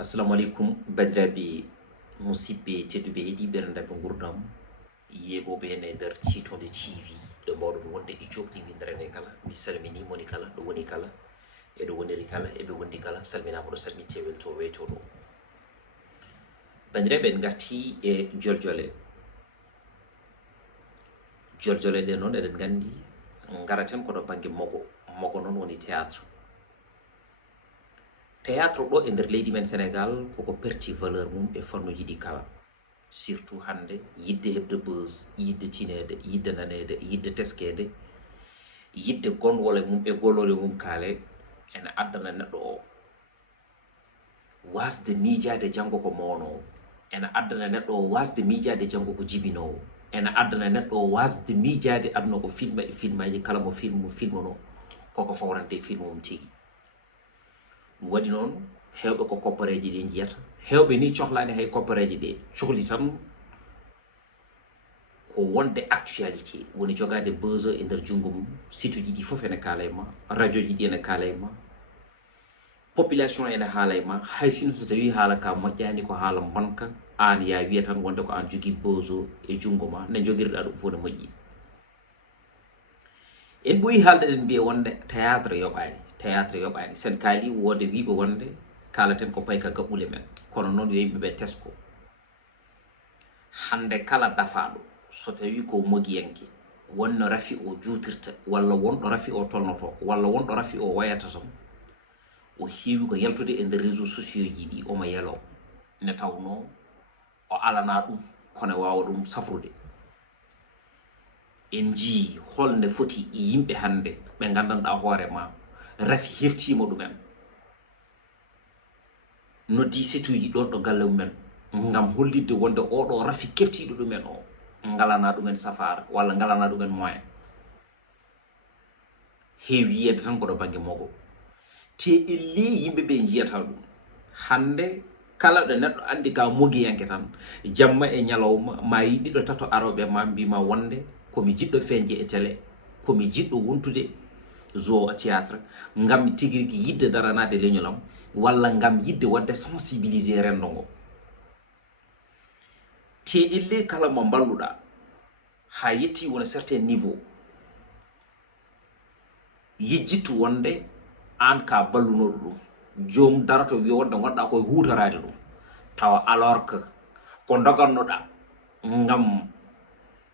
Assalamu alaikum bandiraɓe musidɓe tedduɓe heeɗiɓe rendaɓe gurdam yeɓoɓe ene nder Citonde TV ɗo mawɗo wonde e jokɗi windirane kala mi salmini moni kala ɗo woni kala eɗo woniri kala eɓe wondi kala salminama ɗo salminte welto weytoɗo bandiraɓe en garti e joljole ɗe noon eɗen gandi garaten koɗo banggue mogo noon woni théâtre théâtre ɗo e nder leydi men Sénégal koko perti valeur mum e fannuji ɗi kala surtout hande yidde hebde buzz yidde tinede yidde nanede yidde teskede yidde gonwole mum e golole mum kaale ene addana neɗɗo o wasde miijade janggo ko mawnowo ene addana neɗɗo o wasde miijade janggo ko jibinowo ene addana neɗɗo o wasde miijade aduna ko filma e filmaji kala mo filmano koko fawrante e film mum tigui ɗum waɗi noon hewɓe ko koppareji ɗe jiyata hewɓe ni cohlani hay koppareji ɗe cohli tan ko wonde actualité woni jogade buzz e nder jungo mum site uji ɗi foof ene kaala e ma radio ji ɗi ene kaala e ma population ene haala e ma hay sino so tawi haala ka moƴƴani ko haala bonka an ya wiya tan wonde ko an jogui buzz e jungo ma ne jogirɗa ɗum fof ne moƴƴi en ɓoyi haalde ɗen mbiya wonde théâtre yoɓani sen kaali wode wiɓe wonde kalaten ko payka gaɓɓule men kono noon yo yimɓeɓe tesko hande kala dafaɗo so tawi ko mogiyanke wonno rafi o juutirta walla wonɗo rafi o tolnoto walla wonɗo rafi o wayata tan o heewi ko yaltude e nder réseaux sociaux ji ɗi omo yelo ne tawno o alana ɗum kono wawa ɗum safrude en jii holnde foti yimɓe hande ɓe gandanɗa hoore ma rafi heftima ɗumen noddi situji ɗon ɗo galle mumen ngam hollidde wonde oɗo rafi keftiɗo ɗumen o ngalana ɗumen safara walla ngalana ɗumen moyen heewi yiyede tan koɗo banggue mogo te elle yimɓeɓe jiyata ɗum hande kala ɗo neɗɗo andi ka mogiyanke tan jamma e ñalawma ma yi ɗiɗo tato aroɓe ma mbima wonde komi jiɗɗo feñje e télé komi jiɗɗo wontude zo théâtre ngam tiguirigui yidde daranade leñolam walla ngam yidde wadde sensibiliser rendo ngo te elle kala mo balluɗa ha yetti wona certain niveau yejjittu wonde an ka ballunoɗo ɗum jomum darato wi wonde gonɗa koye hutorade ɗum tawa alors que ko dogannoɗa ngam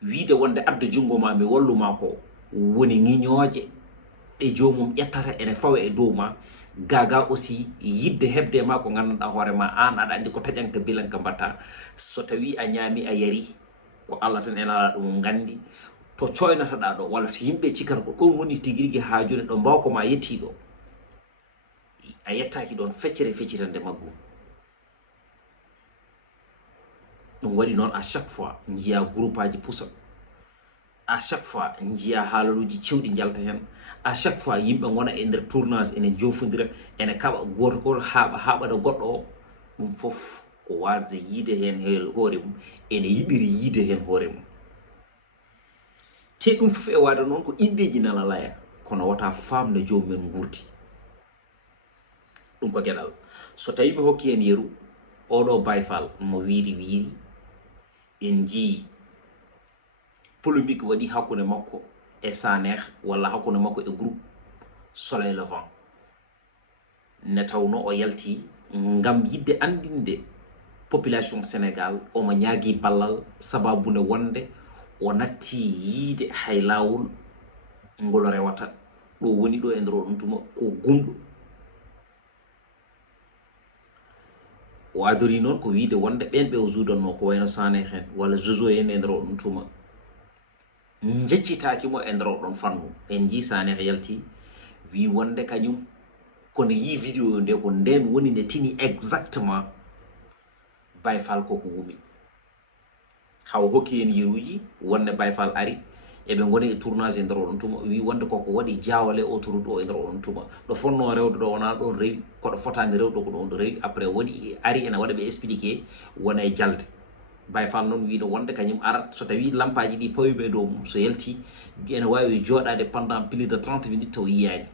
wiide wonde adda jungo ma mi walluma ko woni ŋiñoje ɗe jomum ƴettata ene fawa e dow ma gaga aussi yidde hebde ma ko gandanɗa hoorema an aɗa andi ko taƴanka bilanka mbatta so tawi a ñaami a yari ko Allah tan enala ɗum gandi to coynataɗa ɗo walla to yimɓe cikata ko ɗum woni tiguirigui haajude ɗo mbawkoma yettiɗo a yettaki ɗon feccere feccitande maggu ɗum waɗi noon à chaque fois jiya groupe aji pusa à chaque fois jiya haalaluji cewɗi jalta hen à chaque fois yimɓe gona e nder tournage ene jofodira ene kaɓa goto goto haɓata goɗɗo o ɗum foof ko wasde yiide hen hoore mum ene yiɗiri yiide hen hoore mum te ɗum foof e wade noon ko indeji nana laya kono wata famde jomumen gurdi ɗum ko gueɗal so tawi mi hokki hen yeru oɗo bayfal mo wiiri en jii polémique waɗi hakkude makko e Sanex walla hakkude makko e groupe Soleil Levant ne tawno o yalti ngam yidde andinde population Sénégal omo ñaagui ballal sababune wonde o natti yiide hay lawol ngol rewata ɗo woni ɗo e nder ɗum tuma ko gumɗo o adori noon ko wiide wonde ɓen ɓe o juudanno ko wayno Sanex en walla Jojo en e nder ɗum tuma jeccitaki mo e nder ɗon fannu en ji Sanex yalti wi wonde kañum kono yi vidéo nde ko nden woni nde tini exactement bayfal koko wumi haw hokki en yeruji wonde bayfal ari eɓe goni e tournage e nder ɗon tuma wi wonde koko waɗi jawale autoroute o e nder ɗon tuma ɗo fonno rewde ɗo wona ɗon rewi koɗo fotani rewde ko ɗon ɗo rewi après waɗi ari ene waɗa ɓe expliqué wona e jalde bayfal noon wiino wonde kañum arat so tawi lampaji ɗi pawiɓe dow mum so yalti ene wawi joɗade pendant plus de 30 minutes taw yiyani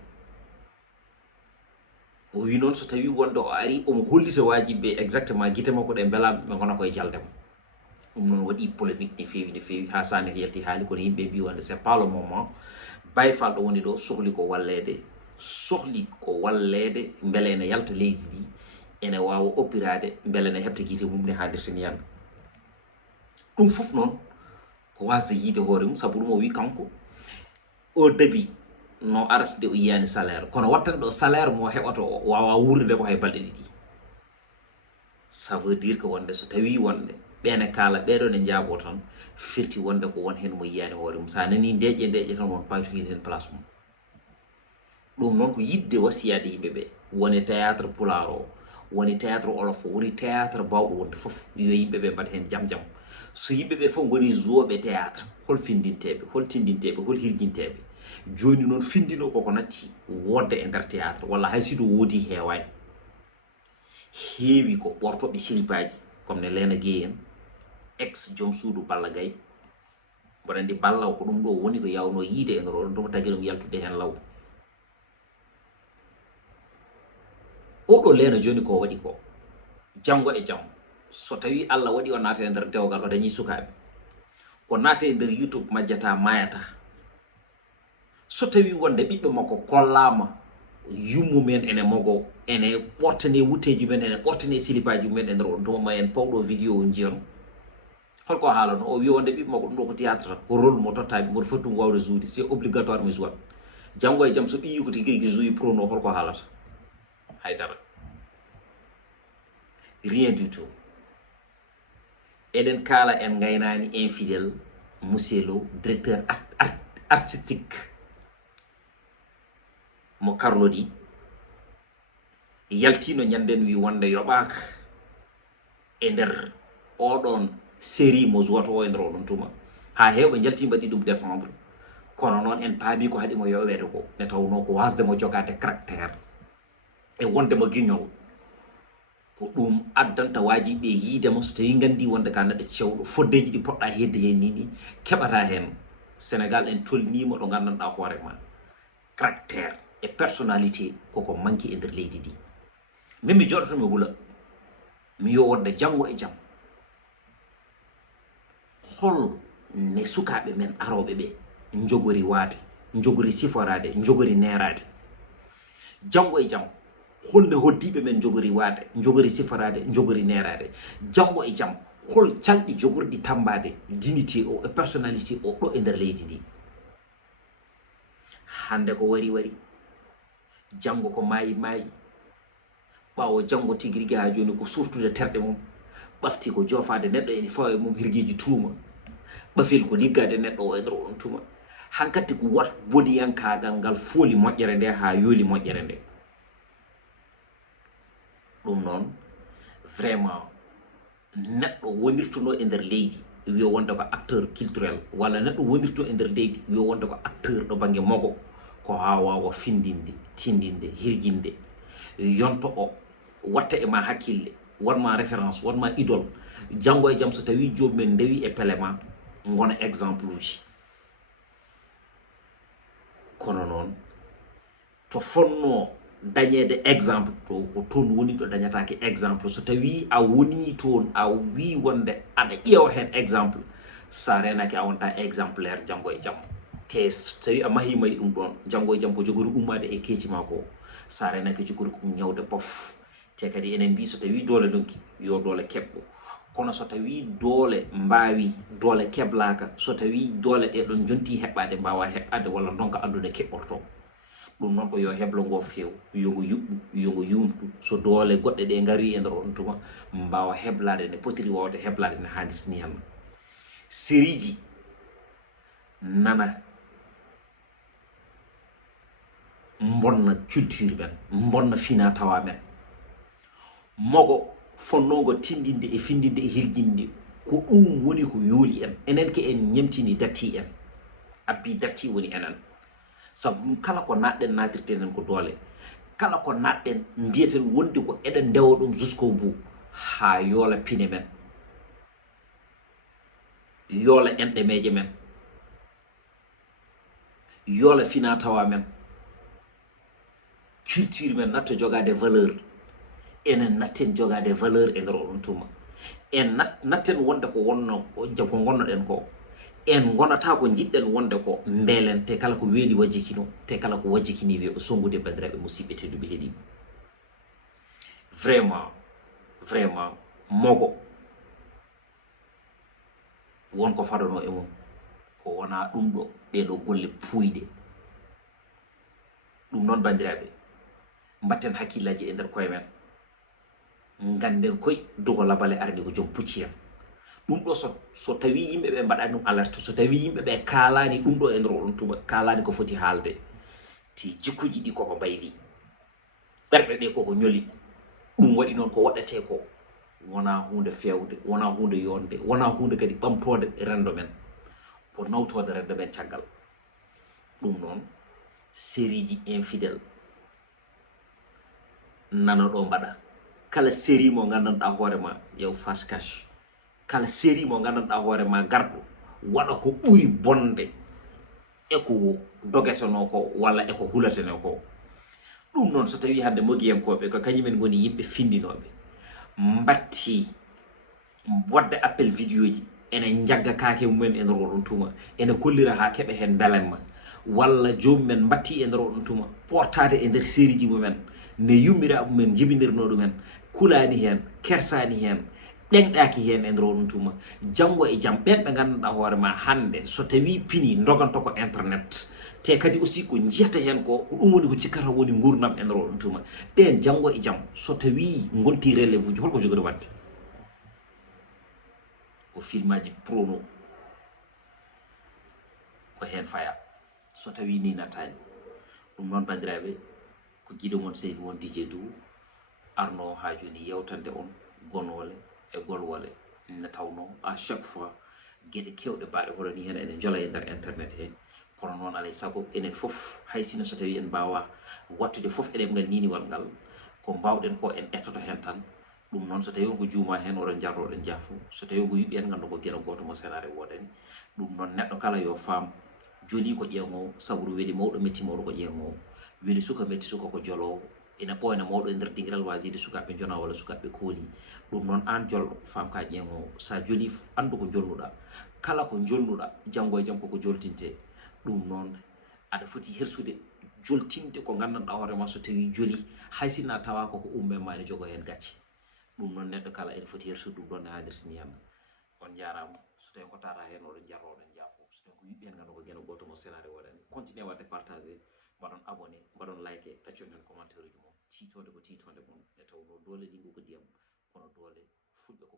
o wi noon so tawi wonde o ari omo hollita wajiɓe exactement guite makko ɗe beelaɓe ɓe gona koye jaldemo ɗum noon waɗi polémique no fewi ha sane yalti haali kono yimɓe mbi wonde c'est pas le moment bayfal ɗo woni ɗo sohli ko wallede beele ene yalta leydi ndi ene wawa oppirade beele ene heɓta guite mum ne haalirta ni yande ɗum fof noon ko wasde yiide hoore mum saabu ɗum o wi kanko o dabi no artide o yiyani salaire kono wattane ɗo salaire mo heɓata o wawa wurde ko hay balɗe ɗiɗi ça veut dire que wonde so tawi wonde ɓene kala ɓeɗo ne jaabo tan firti wonde ko won hen mo yiyani hoore mum sa nani ndeƴe tan won paytohide hen place mum ɗum noon ko yidde wasiyade yimɓeɓe woni théâtre pulaar o woni théâtre olof o woni théâtre bawɗo wonde foof yo yimɓeɓe mbaɗa hen jam jam so yimɓeɓe fof goni jouoɓe théâtre hol findinteɓe hol tindinteɓe hol hirjinteɓe joni noon findino koko natti wodde e nder théâtre walla hay sido woodi heewani heewi ko ɓortoɓe silipaji comme ne Lena Gueye en ex joom suudu Balla Gaye mboɗa andi Balla ko ɗum ɗo woni ko yawno yiide e nder oɗon ɗum tagui ɗum yaltude hen law oɗo Lena joni ko waɗi ko janggo e jaam so tawi Allah waɗi o naata e nder dewgal o dañi sukaɓe ko naate e nder YouTube majjata mayata so tawi wonde ɓiɓɓe makko kollama yummumen ene mogo ene ɓortane wutteji men ene ɓortane silipaji mumen e nder on tuma en pawɗo vidéo o jiyon holko haalano o wi wonde ɓiɓɓe makko ɗum ɗo ko théâtre tan ko rôle mo tottaɓe mboɗo foti ɗum wawde joude c'est obligatoire mi jouat janggo e jaam so ɓiyi ko tigui rigui jouyi prono holko haalata haydara rien du tout eɗen kala en gaynani infidèle monsieur Lo directeur artistique mo Carlodi yaltino ñanden wi wonde yoɓaka e nder oɗon série mo jouwato o e nder oɗon tuma ha hewɓe jalti mbaɗi ɗum défendre kono noon en paami ko haɗimo yowede ko ne tawno ko wasdemo jogade caractère e wondemo guignol ko ɗum addanta wajiɓe yiidemo so tawi gandi wonde ka neɗɗo cewɗo foddeji ɗi poɗɗa hedde hen ni keɓata hen Sénégal en tolnima ɗo gandanɗa hoorema caractère e personnalité koko manki e nder leydi ndi min mi joɗoto mi hula mi yo wonde janggo e jaam hol ne sukaɓe men aroɓe ɓe jogori waade jogori siforade jogori nerade janggo e jaam holne hoddiɓe men jogori waade jogori siforade jogori nerade janggo e jaam hol calɗi jogorɗi tambade dignité o e personnalité o ɗo e nder leydi ndi hande ko wari janggo ko maayi ɓawo janggo tigui rigui ha joni ko suftude terɗe mum ɓafti ko jofade neɗɗo ene fawa mum hirgueji tuuma ɓafil ko liggade neɗɗo o e nder on tuma hankkadi ko wat boniyankagal ngal fooli moƴƴere nde ha yooli moƴƴere nde ɗum noon vraiment neɗɗo wonirtuno e nder leydi wiyo wonde ko acteur culturel walla neɗɗo wonirtuno e nder leydi wiyo wonde ko acteur ɗo banggue mogo ko ha wawa findinde tindinde hirjinde yonto o watta e ma hakkille wonma référence wonma idole janggo e jaam so tawi jomumen ndewi e pelema gona exemple uji kono noon to fonno dañede exemple to ko toon woni ɗo dañatake exemple so tawi a woni toon a wi wonde aɗa ƴeewa hen exemple sa renake a wonta exemplaire janggo e jaam te so tawi a mahimayi ɗum ɗon janggo e jaam ko jogori ummade e keeci ma ko sa renake jogori ko ñawde bof te kadi enen mbi so tawi doole donki yo doole keɓɓo kono so tawi doole mbawi doole keblaka so tawi doole ɗe ɗon jonti heɓɓade mbawa heɓɓade walla donka andude keɓɓorto ɗum noon ko yo heblo ngo few yogo yuɓɓu yogo yumtu so doole goɗɗe ɗe ngari e nder on tuma mbawa heblade ne potiri wawde heblade ne haalirta ni hen série ji nana bonna culture men bonna fina tawa men mogo fonnogo tindinde e findinde e hirjinde ko ɗum woni ko yooli en enen ke en ñemtini datti en abbi datti woni enen sabu ɗum kala ko natɗen natirtenen ko doole kala ko natɗen mbiyeten wondi ko eɗen ndewa ɗum jusqu'au bout ha yoola pine men yoola enɗemeje men yoola fina tawa men culture men natta jogade valeur enen natten jogade valeur e nder oɗon tuma en natten wonde ko wonno ko gonnoɗen ko en gonata ko jiɗɗen wonde ko mbelen te kala ko weeli wajjikino te kala ko wajjikini wi'o songude bandiraɓe musidɓe tedduɓe heeɗiɓe vraiment mogo wonko fadono e mum ko wona ɗum ɗo ɗeɗo golle puyɗe ɗum noon bandiraɓe mbatten hakkillaji e nder koye men ganden koye dogo labale arde ko joom pucci en ɗum ɗo so tawi yimɓe ɓe mbaɗani ɗum alerte so tawi yimɓe ɓe kalani ɗum ɗo e nder oɗon tuma kalani ko foti haalde ti jikkuji ɗi koko mbayli ɓerɗe ɗe koko ñoli ɗum waɗi noon ko waɗete ko wona hunde fewde wona hunde yonde wona hunde kadi ɓamtode rendo men ko nawtode rendo men caggal ɗum noon série ji infidèle nana ɗo mbaɗa kala série mo gandanɗa hoorema yew face cache kala série mo gandanɗa hoorema garɗo waɗa ko ɓuri bonde eko dogeteno ko walla eko hulateno ko ɗum noon so tawi hande mogiyankoɓe ko kañumen goni yimɓe findinoɓe mbatti wadde appel vidéo ji ene jagga kaake mumen e nder oɗon tuma ene kollira ha keɓe hen belemma walla jomumen mbatti e nder oɗon tuma portade e nder série ji mumen ne yummiraɓe mumen jibinirno ɗumen kulani hen kersani hen ɗenɗaki hen e nder oɗon tuma janggo e jaam ɓen ɓe gandanɗa hoorema hande so tawi pini doganto ko internet te kadi aussi ko jiyata hen ko ɗum woni ko cikkata woni gurdam e nder oɗon tuma ɓen janggo e jaam so tawi gonti relève uji holko joguɗo wadde ko film aji prono ko hen faya so tawi ni nattani ɗum noon bandiraɓe ko guiɗo mon seydi won DJ Dou arno ha joni yewtande on gonwole e golwole ne tawno à chaque fois gueɗe kewɗe mbaɗe hono ni hen ene jola e nder internet he kono noon alay saago enen foof hay sino so tawi en mbawa wattude foof eɗen ngal niniwal ngal ko mbawɗen ko en etoto hen tan ɗum noon so tawi ko juuma hen oɗon jarro oɗon jaafo so tawi ko yiɓi en gandu ko gueɗe goto mo senare wodani ɗum noon neɗɗo kala yo faam joli ko ƴeewowo sabru weeli mawɗo metti mawɗo ko ƴeewowo weeli suka metti suka ko jolowo ina ɓoyna mawɗo e nder dingiral waside sukaɓe jona walla sukaɓe kooli ɗum noon an jolɗo faam ka ƴeewowo sa joli andu ko jolnuɗa kala ko jolnuɗa janggo e jaam koko joltinte ɗum noon aɗa foti hersude joltinde ko gandanɗa hoorema so tawi joli hay sinna tawa koko ummema ene jogo hen gacce ɗum noon neɗɗo kala ene foti hersude ɗum ɗon ne hannirtini henna on jarama so tawi ko tata hen oɗon jarro oɗon jaafo so tawi ko yiɓɓi hen gandu ko gueɗe goto mo scénario waɗani continuer wadde partagé mbaɗon abonné mbaɗon like ɗaccon hen commentaire uji mon titode ko titode mon e tawno doole liggo ko ndiyam kono doole fulɓe ko